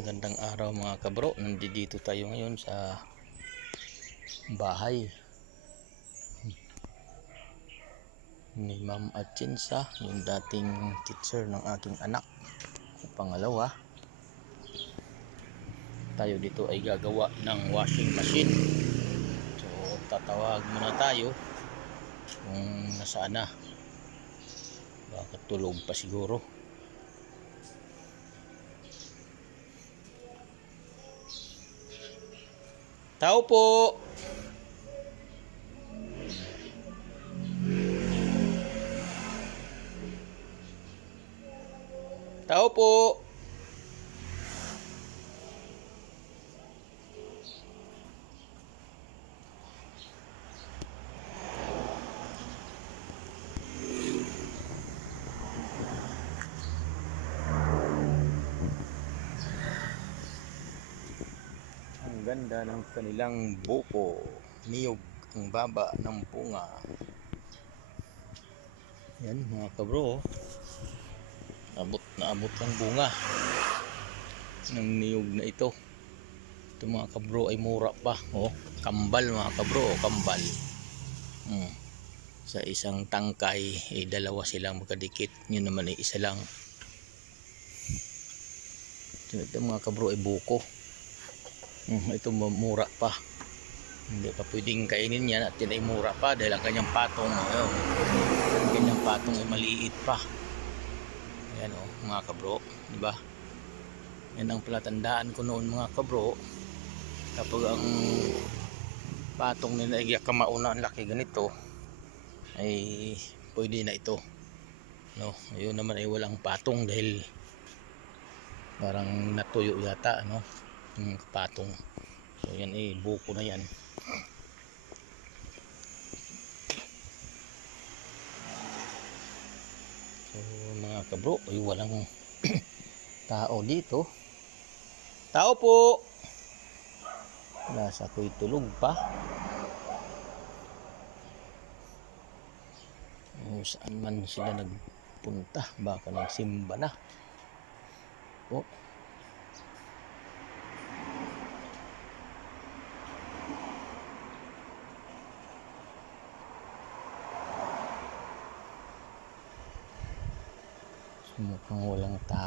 Magandang araw mga kabro. Nandito tayo ngayon sa bahay ni Ma'am Atchinsa, yung dating teacher ng aking anak. Pangalawa, tayo dito ay gagawa ng washing machine. So, tatawag muna tayo kung nasaan na. Baka tulog pa siguro. Tao po. Tao po. Ang ganda ng kanilang buko. Niyog ang baba ng bunga. Yan mga kabro. Abot na abot ng bunga ng niyog na ito. Ito mga kabro ay mura pa. Oh, kambal mga kabro. oh, Kambal. Hmm. Sa isang tangkay, eh, dalawa silang magkadikit. Yun naman ay isa lang. Ito, ito mga kabro ay buko. Hmm, ito mura pa. Hindi pa pwedeng kainin yan at yan ay mura pa dahil ang kanyang patong, ayun, ang kanyang patong ay maliit pa. Ayan o, mga kabro, di ba? Yan ang palatandaan ko noon mga kabro. Kapag ang patong nila ay kamauna ang laki ganito, ay pwede na ito. No, ayun naman ay walang patong dahil parang natuyo yata, ano? Yung patong. So yan eh, buko na yan. So mga kabro, ay walang tao dito. Tao po! Nasa ako'y tulog pa. Kung saan man sila nagpunta, baka nagsimba na. Oh, mukhang walang tao.